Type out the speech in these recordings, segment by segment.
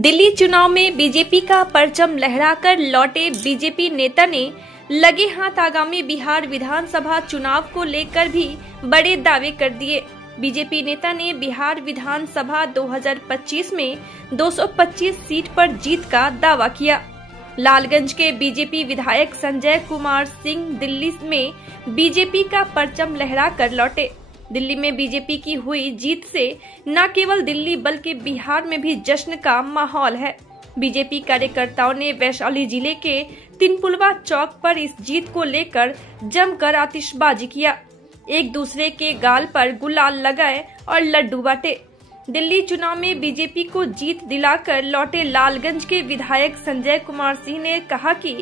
दिल्ली चुनाव में बीजेपी का परचम लहराकर लौटे बीजेपी नेता ने लगे हाथ आगामी बिहार विधानसभा चुनाव को लेकर भी बड़े दावे कर दिए। बीजेपी नेता ने बिहार विधानसभा 2025 में 225 सीट पर जीत का दावा किया। लालगंज के बीजेपी विधायक संजय कुमार सिंह दिल्ली में बीजेपी का परचम लहराकर लौटे। दिल्ली में बीजेपी की हुई जीत से न केवल दिल्ली बल्कि बिहार में भी जश्न का माहौल है। बीजेपी कार्यकर्ताओं ने वैशाली जिले के तिनपुलवा चौक पर इस जीत को लेकर जमकर आतिशबाजी किया, एक दूसरे के गाल पर गुलाल लगाए और लड्डू बांटे। दिल्ली चुनाव में बीजेपी को जीत दिलाकर लौटे लालगंज के विधायक संजय कुमार सिंह ने कहा कि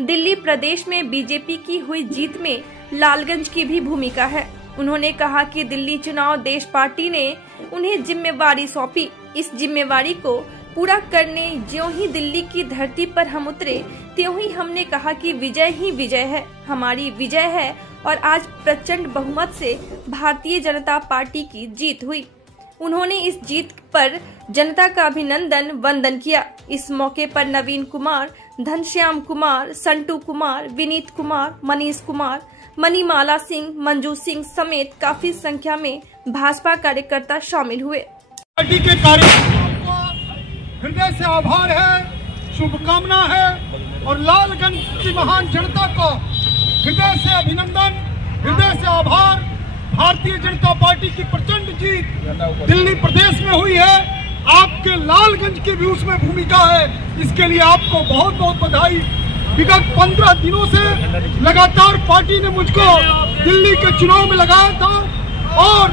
दिल्ली प्रदेश में बीजेपी की हुई जीत में लालगंज की भी भूमिका है। उन्होंने कहा कि दिल्ली चुनाव देश पार्टी ने उन्हें जिम्मेवारी सौंपी। इस जिम्मेवारी को पूरा करने ज्यों ही दिल्ली की धरती पर हम उतरे त्यों ही हमने कहा कि विजय ही विजय है, हमारी विजय है और आज प्रचंड बहुमत से भारतीय जनता पार्टी की जीत हुई। उन्होंने इस जीत पर जनता का अभिनंदन वंदन किया। इस मौके पर नवीन कुमार, घनश्याम कुमार, संटू कुमार, विनीत कुमार, मनीष कुमार, मनीमाला सिंह, मंजू सिंह समेत काफी संख्या में भाजपा कार्यकर्ता शामिल हुए। पार्टी के कार्यकर्ताओं को हृदय से आभार है, शुभकामना है और लालगंज की महान जनता को हृदय से अभिनंदन, हृदय से आभार। भारतीय जनता पार्टी की प्रचंड जीत दिल्ली प्रदेश में हुई है, आपके लालगंज की भी उसमें भूमिका है, इसके लिए आपको बहुत बहुत बधाई। विगत 15 दिनों से लगातार पार्टी ने मुझको दिल्ली के चुनाव में लगाया था और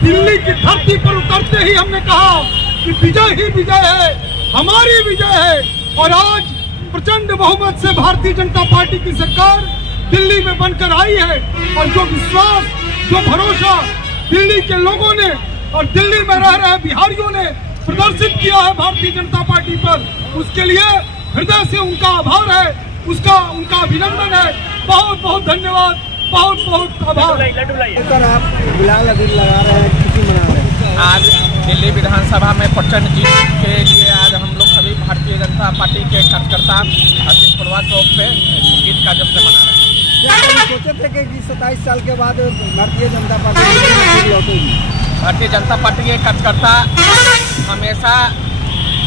दिल्ली की धरती पर उतरते ही हमने कहा कि विजय ही विजय है, हमारी विजय है। और आज प्रचंड बहुमत से भारतीय जनता पार्टी की सरकार दिल्ली में बनकर आई है और जो विश्वास, जो भरोसा दिल्ली के लोगों ने और दिल्ली में रह रहे बिहारियों ने प्रदर्शित किया है भारतीय जनता पार्टी पर, उसके लिए हृदय से उनका आभार है, उनका अभिनंदन है। बहुत बहुत धन्यवाद, बहुत बहुत आभार। आप गुलाल अबीर लगा रहे हैं, खुशी मना रहे हैं। आज दिल्ली विधानसभा में प्रचंड जीत के लिए आज हम लोग सभी भारतीय जनता पार्टी के कार्यकर्ता तिनपुलवा चौक पे जीत का जश्न मना रहे हैं। सोचे थे कि 27 साल के बाद भारतीय जनता पार्टी लौटेगी। भारतीय जनता पार्टी के कार्यकर्ता हमेशा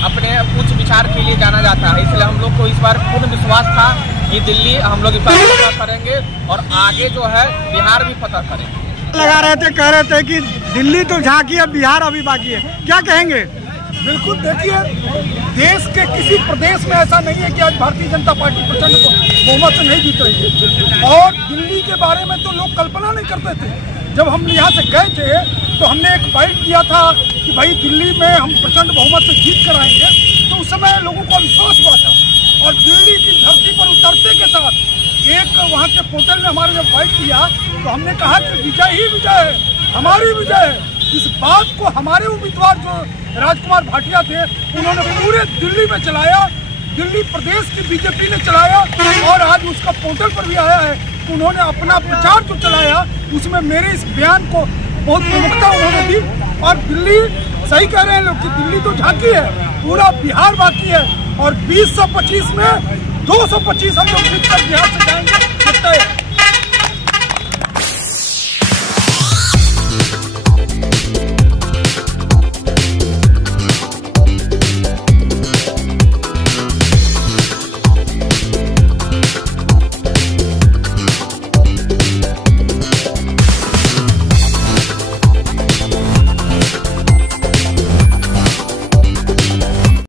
अपने उच्च विचार के लिए जाना जाता है, इसलिए हम लोग को इस बार पूर्ण विश्वास था कि दिल्ली हम लोग इस बार फतह करेंगे और आगे जो है बिहार भी फतह करेंगे। लगा रहे थे, कह रहे थे कि दिल्ली तो झांकी है, बिहार अभी बाकी है, क्या कहेंगे? बिल्कुल, देखिए देश के किसी प्रदेश में ऐसा नहीं है कि आज भारतीय जनता पार्टी प्रचंड बहुमत से नहीं जीत रही है। और दिल्ली के बारे में तो लोग कल्पना नहीं करते थे। जब हम यहाँ से गए थे तो हमने एक बाइट दिया था कि भाई दिल्ली में हम प्रचंड बहुमत से जीत कर आएंगे, तो उस समय लोगों को विश्वास हुआ था। और दिल्ली की धरती पर उतरते के साथ एक वहाँ के पोर्टल ने हमारे जब बाइट दिया तो हमने कहा कि विजय ही विजय है, हमारी विजय है। इस बात को हमारे उम्मीदवार जो राजकुमार भाटिया थे उन्होंने पूरे दिल्ली में चलाया, दिल्ली प्रदेश की बीजेपी ने चलाया और आज उसका पोर्टल पर भी आया है। उन्होंने अपना प्रचार जो चलाया उसमें मेरे इस बयान को बहुत प्रमुखता उन्होंने दी। और दिल्ली, सही कह रहे हैं लोग कि दिल्ली तो झांकी है, पूरा बिहार बाकी है और 2025 में 225 हम लोग जीत कर बिहार से जाएंगे।